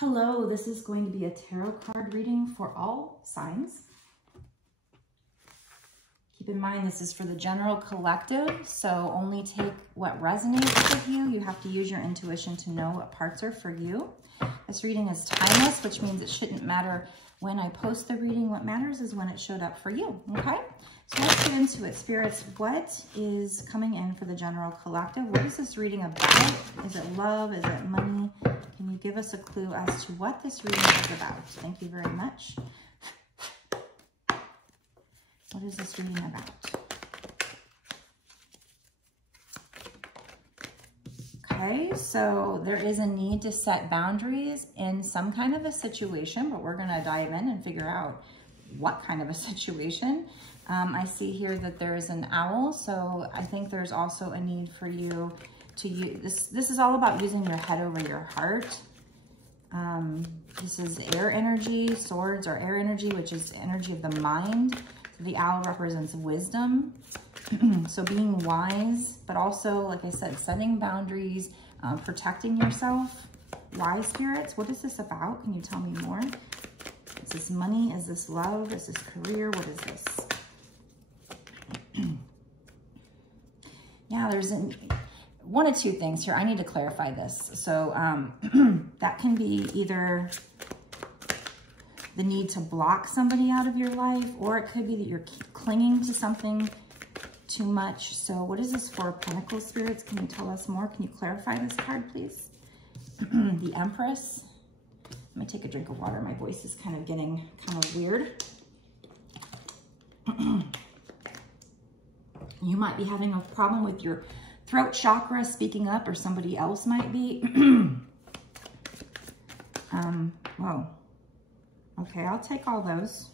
Hello, this is going to be a tarot card reading for all signs. Keep in mind, this is for the general collective, so only take what resonates with you. You have to use your intuition to know what parts are for you. This reading is timeless, which means it shouldn't matter when I post the reading. What matters is when it showed up for you, okay? So let's get into it. Spirits, what is coming in for the general collective? What is this reading about? Is it love? Is it money? Can you give us a clue as to what this reading is about? Thank you very much. What is this reading about? Okay, so there is a need to set boundaries in some kind of a situation, but we're going to dive in and figure out what kind of a situation. I see here that there is an owl, so I think there's also a need for you to use, this is all about using your head over your heart. This is air energy, swords are air energy, which is energy of the mind. The owl represents wisdom. So being wise, but also, like I said, setting boundaries, protecting yourself. Wise spirits, what is this about? Can you tell me more? Is this money? Is this love? Is this career? What is this? Yeah, there's one of two things here. I need to clarify this. So that can be either the need to block somebody out of your life, or it could be that you're clinging to something too much. So what is this for? Pentacles, spirits, can you tell us more? Can you clarify this card, please? The Empress. Let me take a drink of water. My voice is kind of getting kind of weird. You might be having a problem with your throat chakra speaking up, or somebody else might be. Whoa. Okay, I'll take all those.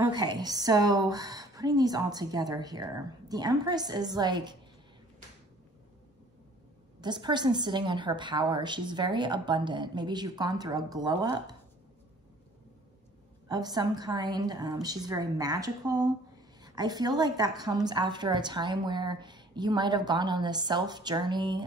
Okay, so putting these all together here. The Empress is like, this person's sitting in her power. She's very abundant. Maybe you've gone through a glow up of some kind. She's very magical. I feel like that comes after a time where you might have gone on this journey,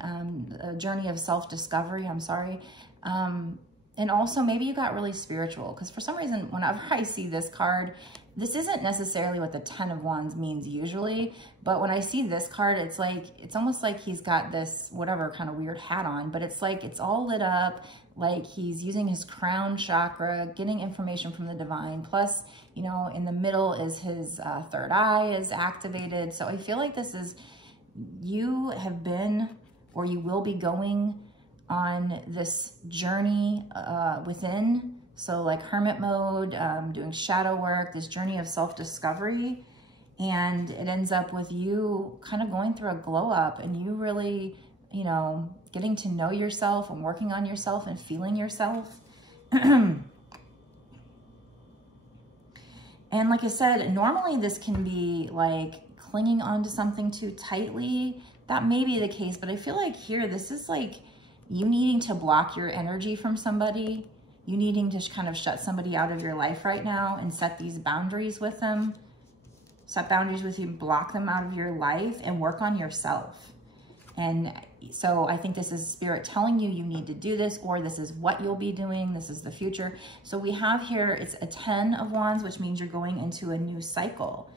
a journey of self-discovery, I'm sorry. And also maybe you got really spiritual, because for some reason, whenever I see this card, this isn't necessarily what the 10 of Wands means usually, but when I see this card, it's like, it's almost like he's got this whatever kind of weird hat on, but it's like, it's all lit up, like he's using his crown chakra, getting information from the divine. Plus, you know, in the middle is his third eye is activated. So I feel like this is, you have been, or you will be going on this journey within. So like hermit mode, doing shadow work, this journey of self-discovery. And it ends up with you kind of going through a glow up, and you really, you know, getting to know yourself and working on yourself and feeling yourself. And like I said, normally this can be like clinging onto something too tightly. That may be the case, but I feel like here, this is like you needing to block your energy from somebody. You needing to kind of shut somebody out of your life right now and set these boundaries with them. Set boundaries with you, block them out of your life, and work on yourself. And so I think this is Spirit telling you, you need to do this, or this is what you'll be doing. This is the future. So we have here, it's a 10 of Wands, which means you're going into a new cycle.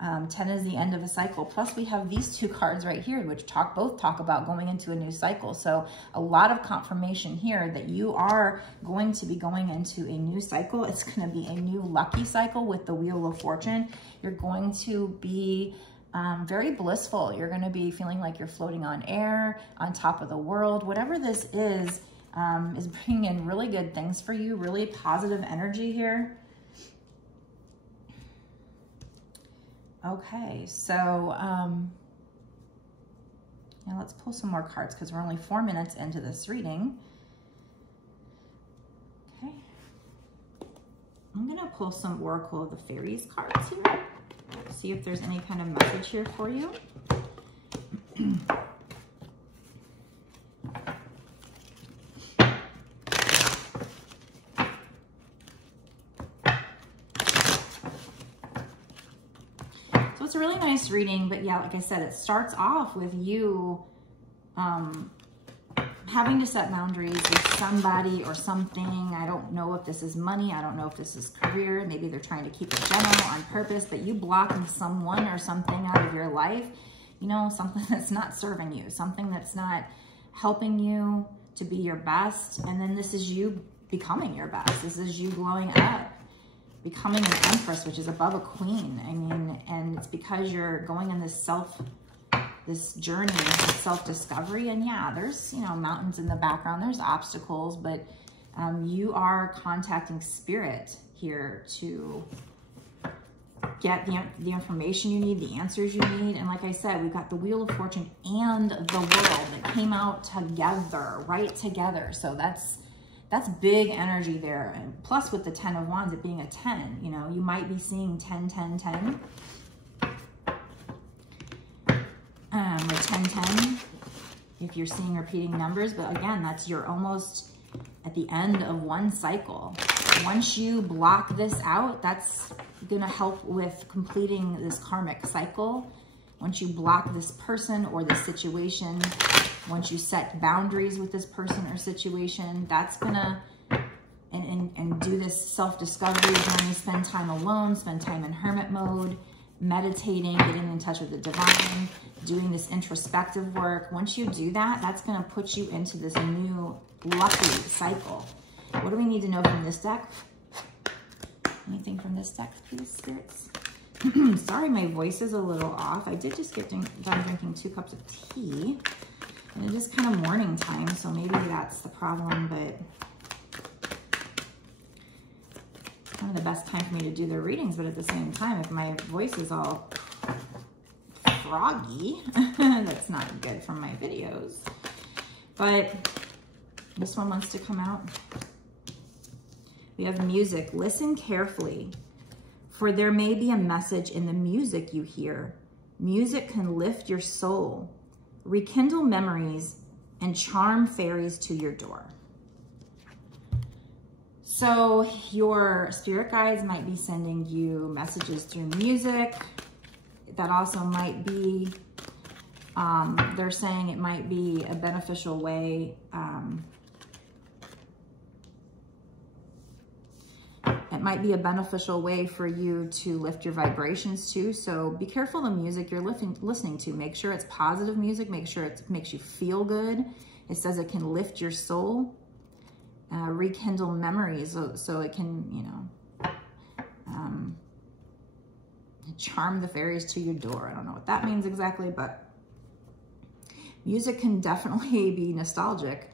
10 is the end of a cycle. Plus we have these two cards right here, which both talk about going into a new cycle. So a lot of confirmation here that you are going to be going into a new cycle. It's going to be a new lucky cycle with the Wheel of Fortune. You're going to be very blissful. You're going to be feeling like you're floating on air, on top of the world. Whatever this is bringing in really good things for you, really positive energy here. Okay, so now let's pull some more cards, because we're only 4 minutes into this reading. Okay, I'm going to pull some Oracle of the Fairies cards here. See if there's any kind of message here for you. it's a really nice reading, but yeah, like I said, it starts off with you having to set boundaries with somebody or something. I don't know if this is money. I don't know if this is career. Maybe they're trying to keep it general on purpose, but you blocking someone or something out of your life, you know, something that's not serving you, something that's not helping you to be your best. And then this is you becoming your best. This is you glowing up, becoming an empress, which is above a queen. I mean, and it's because you're going in this journey, this self-discovery. And yeah, there's, you know, mountains in the background, there's obstacles, but you are contacting spirit here to get the information you need, the answers you need. And like I said, we've got the Wheel of Fortune and the World that came out together, right together. So that's big energy there. And plus with the 10 of Wands, it being a 10, you know, you might be seeing 10, 10, 10. With 10, 10, if you're seeing repeating numbers. But again, you're almost at the end of one cycle. Once you block this out, that's going to help with completing this karmic cycle. Once you block this person or this situation, once you set boundaries with this person or situation, that's going to, and do this self-discovery journey, spend time alone, spend time in hermit mode, meditating, getting in touch with the divine, doing this introspective work. Once you do that, that's going to put you into this new lucky cycle. What do we need to know from this deck? Anything from this deck, please, spirits? Sorry, my voice is a little off. I did just get done drinking 2 cups of tea. And it is kind of morning time, so maybe that's the problem, but it's kind of the best time for me to do the readings. But at the same time, if my voice is all froggy, that's not good for my videos. But this one wants to come out. We have music. Listen carefully, for there may be a message in the music you hear. Music can lift your soul, rekindle memories, and charm fairies to your door. So your spirit guides might be sending you messages through music. That also might be, they're saying it might be a beneficial way. It might be a beneficial way for you to lift your vibrations too. So be careful the music you're listening to. Make sure it's positive music. Make sure it makes you feel good. It says it can lift your soul, rekindle memories. So it can, you know, charm the fairies to your door. I don't know what that means exactly, but music can definitely be nostalgic.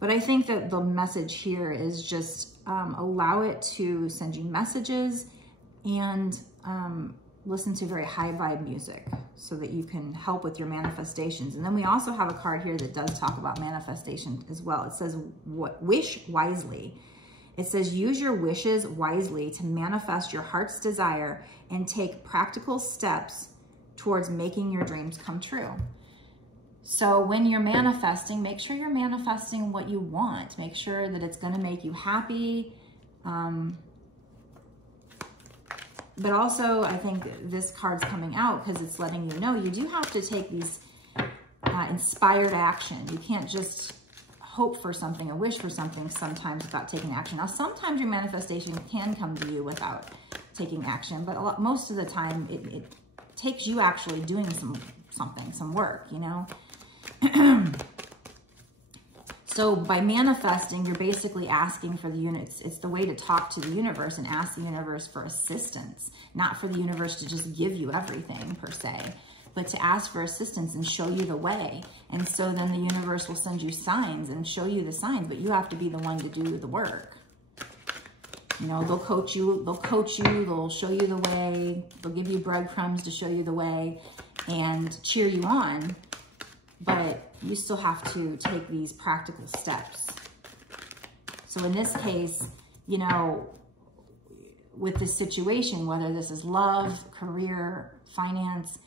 But I think that the message here is just allow it to send you messages, and listen to very high vibe music so that you can help with your manifestations. And then we also have a card here that does talk about manifestation as well. It says, wish wisely. It says, use your wishes wisely to manifest your heart's desire and take practical steps towards making your dreams come true. So when you're manifesting, make sure you're manifesting what you want. Make sure that it's going to make you happy. But also, I think this card's coming out because it's letting you know you do have to take these inspired action. You can't just hope for something or wish for something sometimes without taking action. Now, sometimes your manifestation can come to you without taking action, but most of the time it takes you actually doing some work, you know? So by manifesting, you're basically asking for the universe. It's the way to talk to the universe and ask the universe for assistance, not for the universe to just give you everything per se, but to ask for assistance and show you the way. And so then the universe will send you signs and show you the signs, but you have to be the one to do the work. You know, they'll coach you, they'll show you the way, they'll give you breadcrumbs to show you the way and cheer you on. But you still have to take these practical steps. So in this case, you know, with this situation, whether this is love, career, finance,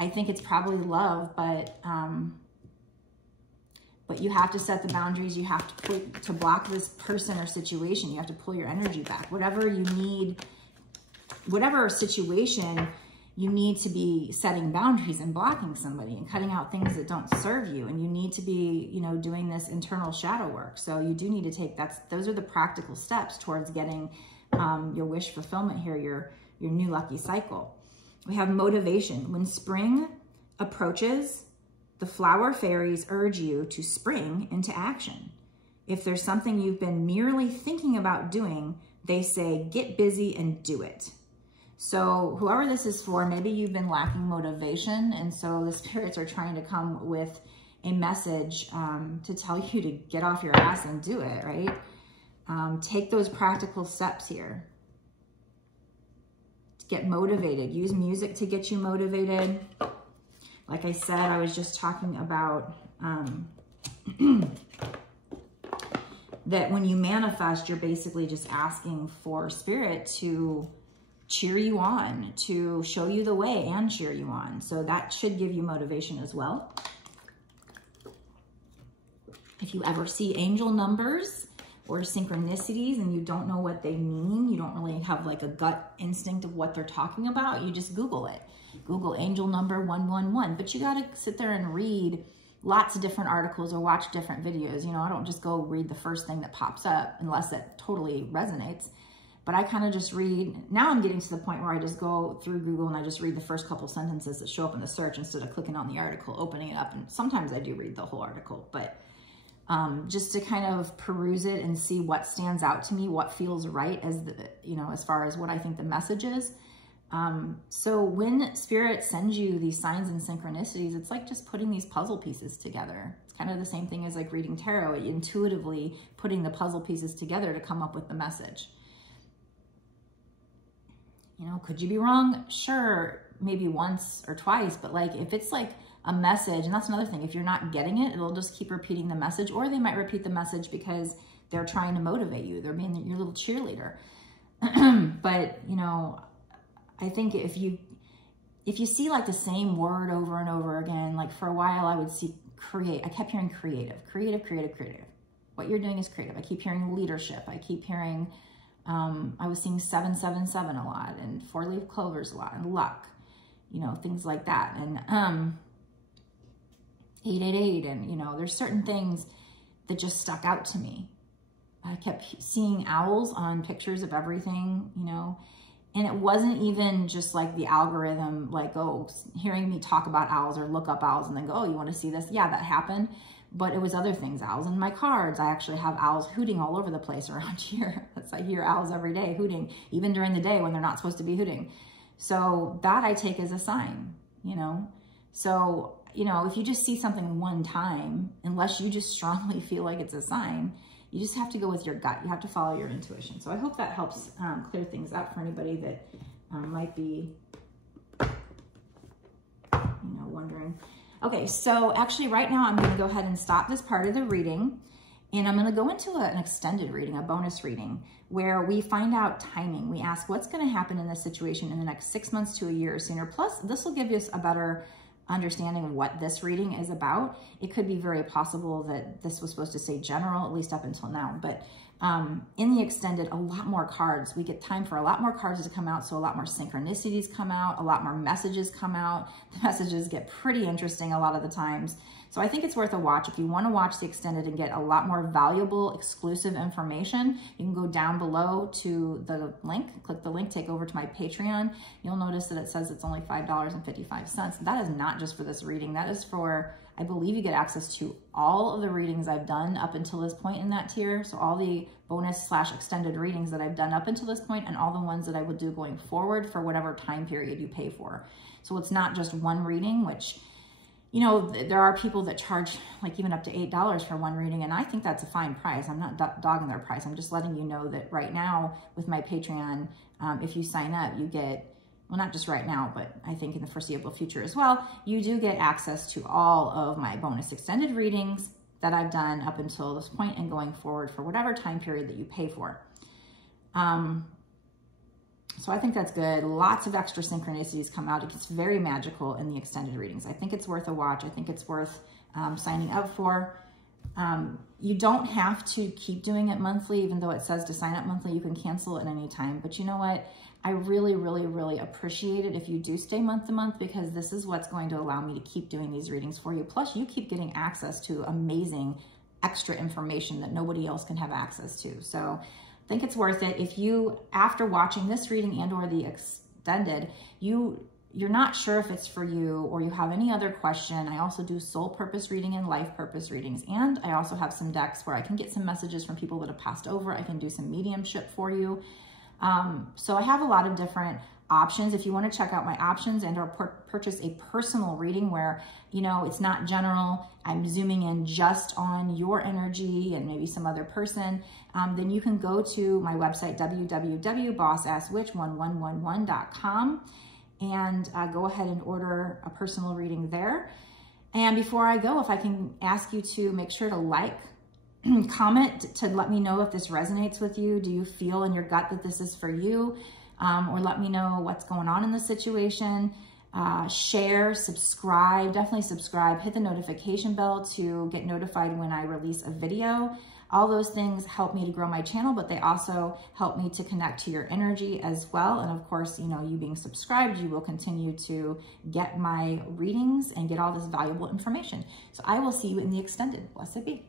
I think it's probably love, but you have to set the boundaries. You have to block this person or situation. You have to pull your energy back. Whatever you need, whatever situation you need to be setting boundaries and blocking somebody and cutting out things that don't serve you. And you need to be, you know, doing this internal shadow work. So you do need to take, those are the practical steps towards getting your wish fulfillment here, your new lucky cycle. We have motivation. When spring approaches, the flower fairies urge you to spring into action. If there's something you've been merely thinking about doing, they say, get busy and do it. So whoever this is for, maybe you've been lacking motivation. And so the spirits are trying to come with a message to tell you to get off your ass and do it, right? Take those practical steps here. Get motivated. Use music to get you motivated. Like I said, I was just talking about that when you manifest, you're basically just asking for spirit to cheer you on, to show you the way and cheer you on. So that should give you motivation as well. If you ever see angel numbers or synchronicities and you don't know what they mean, you don't really have like a gut instinct of what they're talking about, you just Google it. Google angel number 111. But you got to sit there and read lots of different articles or watch different videos. You know, I don't just go read the first thing that pops up unless it totally resonates. But I kind of just read. Now I'm getting to the point where I just go through Google and I just read the first couple sentences that show up in the search instead of clicking on the article, opening it up. And sometimes I do read the whole article, but just to kind of peruse it and see what stands out to me, what feels right as the, you know, as far as what I think the message is. So when spirit sends you these signs and synchronicities, it's like just putting these puzzle pieces together. It's kind of the same thing as like reading tarot, intuitively putting the puzzle pieces together to come up with the message. You know, could you be wrong? Sure, maybe once or twice, but like if it's like a message, and that's another thing, if you're not getting it, it'll just keep repeating the message, or they might repeat the message because they're trying to motivate you. They're being your little cheerleader. But, you know, I think if you see like the same word over and over again, like for a while I would see I kept hearing creative. What you're doing is creative. I keep hearing leadership. I keep hearing, I was seeing 777 a lot, and 4-leaf clovers a lot, and luck, you know, things like that. And 888, and you know, there's certain things that just stuck out to me. I kept seeing owls on pictures of everything, you know, and it wasn't even just like the algorithm, like, oh, hearing me talk about owls or look up owls and then go, oh, you want to see this? Yeah, that happened. But it was other things, owls in my cards. I actually have owls hooting all over the place around here. I hear owls every day hooting, even during the day when they're not supposed to be hooting. So that I take as a sign, you know. So, you know, if you just see something one time, unless you just strongly feel like it's a sign, you just have to go with your gut. You have to follow your intuition. So I hope that helps clear things up for anybody that might be, you know, wondering. Okay, so actually right now I'm going to go ahead and stop this part of the reading, and I'm going to go into an extended reading, a bonus reading, where we find out timing. We ask what's going to happen in this situation in the next 6 months to a year or sooner. Plus, this will give us a better understanding of what this reading is about. It could be very possible that this was supposed to say general, at least up until now, but in the extended, a lot more cards. We get time for a lot more cards to come out, so a lot more synchronicities come out, a lot more messages come out. The messages get pretty interesting a lot of the times. So I think it's worth a watch. If you want to watch the extended and get a lot more valuable, exclusive information, you can go down below to the link, click the link, take over to my Patreon. You'll notice that it says it's only $5.55. That is not just for this reading. That is for, I believe you get access to all of the readings I've done up until this point in that tier. So all the bonus/extended readings that I've done up until this point, and all the ones that I would do going forward for whatever time period you pay for. So it's not just one reading, which, you know, there are people that charge like even up to $8 for one reading, and I think that's a fine price. I'm not dogging their price. I'm just letting you know that right now with my Patreon, if you sign up, you get, well, not just right now, but I think in the foreseeable future as well, you do get access to all of my bonus extended readings that I've done up until this point and going forward for whatever time period that you pay for. So I think that's good. Lots of extra synchronicities come out. It gets very magical in the extended readings. I think it's worth a watch. I think it's worth signing up for. You don't have to keep doing it monthly, even though it says to sign up monthly. You can cancel it at any time. But you know what? I really, really, really appreciate it if you do stay month to month, because this is what's going to allow me to keep doing these readings for you. Plus, you keep getting access to amazing extra information that nobody else can have access to. So I think it's worth it. If you, after watching this reading and or the extended, you're not sure if it's for you, or you have any other question, I also do soul purpose reading and life purpose readings. And I also have some decks where I can get some messages from people that have passed over. I can do some mediumship for you. So I have a lot of different options. If you want to check out my options and or purchase a personal reading where, you know, it's not general, I'm zooming in just on your energy and maybe some other person, then you can go to my website, www.bossasswitch1111.com, and go ahead and order a personal reading there. And before I go, if I can ask you to make sure to like, comment to let me know if this resonates with you. Do you feel in your gut that this is for you? Or let me know what's going on in the situation. Share, subscribe, definitely subscribe, hit the notification bell to get notified when I release a video. All those things help me to grow my channel, but they also help me to connect to your energy as well. And of course, you know, you being subscribed, you will continue to get my readings and get all this valuable information. So I will see you in the extended. Blessed be.